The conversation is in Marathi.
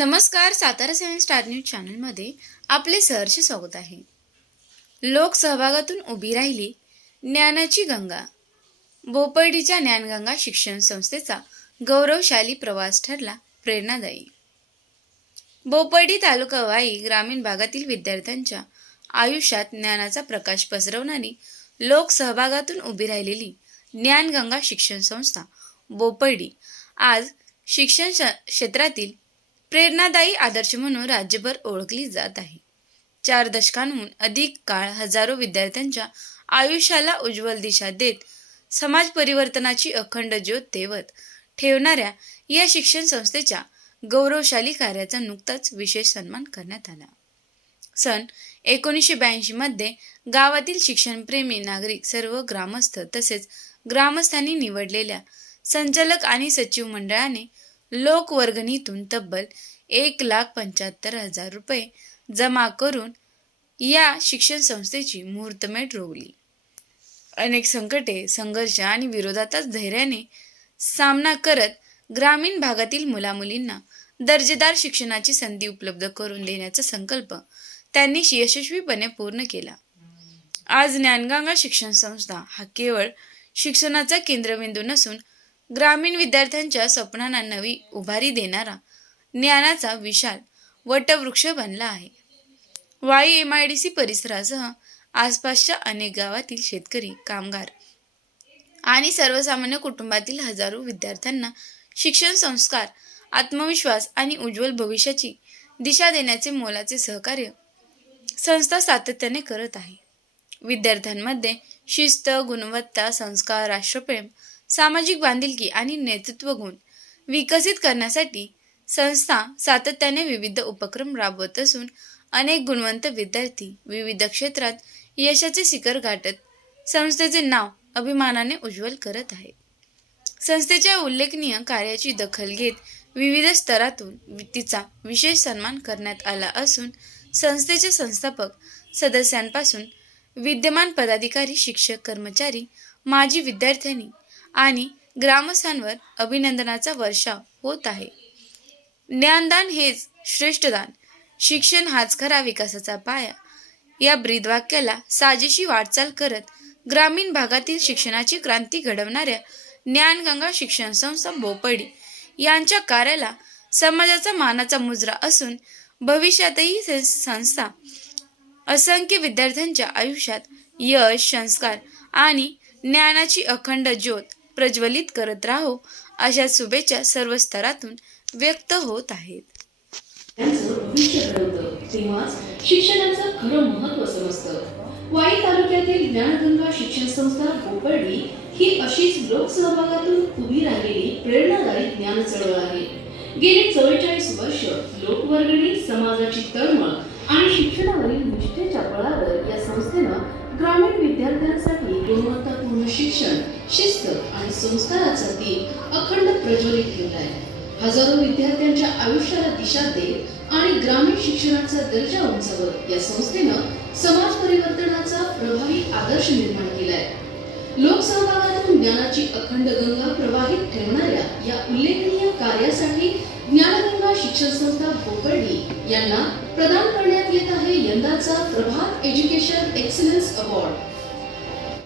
नमस्कार. सातारा 7 स्टार न्यूज चॅनलमध्ये आपले सहर्ष स्वागत आहे. लोकसहभागातून उभी राहिली ज्ञानाची गंगा. भोपर्डीच्या ज्ञानगंगा शिक्षण संस्थेचा गौरवशाली प्रवास ठरला प्रेरणादायी. भोपर्डी तालुका वाई ग्रामीण भागातील विद्यार्थ्यांच्या आयुष्यात ज्ञानाचा प्रकाश पसरवणारी लोकसहभागातून उभी राहिलेली ज्ञानगंगा शिक्षण संस्था भोपर्डी आज शिक्षण क्षेत्रातील प्रेरणादायी आदर्श म्हणून राज्यभर ओळखली जात आहे. 4 दशकांहून अधिक काळ हजारो विद्यार्थ्यांच्या आयुष्याला उज्ज्वल दिशा देत समाज परिवर्तनाची अखंड ज्योत तेवत ठेवणाऱ्या या शिक्षण संस्थेच्या गौरवशाली कार्याचा नुकताच विशेष सन्मान करण्यात आला. सन 1982 मध्ये गावातील शिक्षणप्रेमी नागरिक, सर्व ग्रामस्थ तसेच ग्रामस्थांनी निवडलेल्या संचालक आणि सचिव मंडळाने लोकवर्गणीतून तब्बल 1,75,000 रुपये जमा करून या शिक्षण संस्थेची मुहूर्तमेढ रोवली. अनेक संकटे, संघर्ष आणि विरोधाचा धैर्याने सामना करत ग्रामीण भागातील मुलामुलींना दर्जेदार शिक्षणाची संधी उपलब्ध करून देण्याचा संकल्प त्यांनी यशस्वीपणे पूर्ण केला. आज ज्ञानगंगा शिक्षण संस्था हा केवळ शिक्षणाचा केंद्रबिंदू नसून ग्रामीण विद्यार्थ्यांच्या स्वप्नांना नवी उभारी देणारा ज्ञानाचा विशाल वटवृक्ष बनला आहे. वाई MIDC परिसरासह आसपासच्या अनेक गावातील शेतकरी, कामगार आणि सर्वसामान्य कुटुंबातील हजारो विद्यार्थ्यांना शिक्षण संस्कार, आत्मविश्वास आणि उज्ज्वल भविष्याची दिशा देण्याचे मोलाचे सहकार्य संस्था सातत्याने करत आहे. विद्यार्थ्यांमध्ये शिस्त, गुणवत्ता, संस्कार, राष्ट्रप्रेम, सामाजिक बांधिलकी आणि नेतृत्व गुण विकसित करण्यासाठी संस्था सातत्याने विविध उपक्रम राबवत असून अनेक गुणवंत विद्यार्थी विविध क्षेत्रात यशाचे शिखर गाठत संस्थेचे नाव अभिमानाने उज्ज्वल करत आहे. संस्थेच्या उल्लेखनीय कार्याची दखल घेत विविध स्तरातून तिचा विशेष सन्मान करण्यात आला असून संस्थेच्या संस्थापक सदस्यांपासून विद्यमान पदाधिकारी, शिक्षक, कर्मचारी, माजी विद्यार्थ्यांनी आणि ग्रामस्थांवर अभिनंदनाचा वर्षाव होत आहे. ज्ञानदान हेच श्रेष्ठ दान, शिक्षण हाच खरा विकासाचा पाया या ब्रीदवाक्याला साजेशी वाटचाल करत ग्रामीण भागातील शिक्षणाची क्रांती घडवणाऱ्या ज्ञानगंगा शिक्षण संस्था भोपर्डी यांच्या कार्याला समाजाचा मानाचा मुजरा असून भविष्यातही संस्था असंख्य विद्यार्थ्यांच्या आयुष्यात यश, संस्कार आणि ज्ञानाची अखंड ज्योत प्रज्वलित करत राहो अशा शुभेच्छा सर्व स्तरातून व्यक्त होत आहेत. शिक्षणाचं खरं महत्त्व समजतं. वाई तालुक्यातील ज्ञानगंगा शिक्षण संस्था भोपर्डी ही अशीच लोकसहभागातून उभी राहिलेली प्रेरणादायी ज्ञान चळवळ आहे. गेली 44 वर्ष लोकवर्गणी, समाजाची तळमळ आणि शिक्षणावरील निष्ठेच्या बळावर या संस्थेनं ग्रामीण विद्यार्थ्यांसाठी गुणवत्तापूर्ण शिक्षण, शिस्त आणि संस्काराचा दीप अखंड प्रज्वलित ठेवलाय. हजारो विद्यार्थ्यांच्या आयुष्याला दिशा देत आणि ग्रामीण शिक्षणाचा दर्जा उंचावत या संस्थेनं समाज परिवर्तनाचा प्रभावी आदर्श निर्माण केलाय. लोकसहभागातून ज्ञानाची अखंड गंगा प्रवाहित ठेवणाऱ्या या उल्लेखनीय कार्यासाठी ज्ञानगंगा शिक्षण संस्था भोपर्डी यांना प्रदान करण्यात येत आहे यंदाचा प्रभात एज्युकेशन एक्सलन्स अवॉर्ड.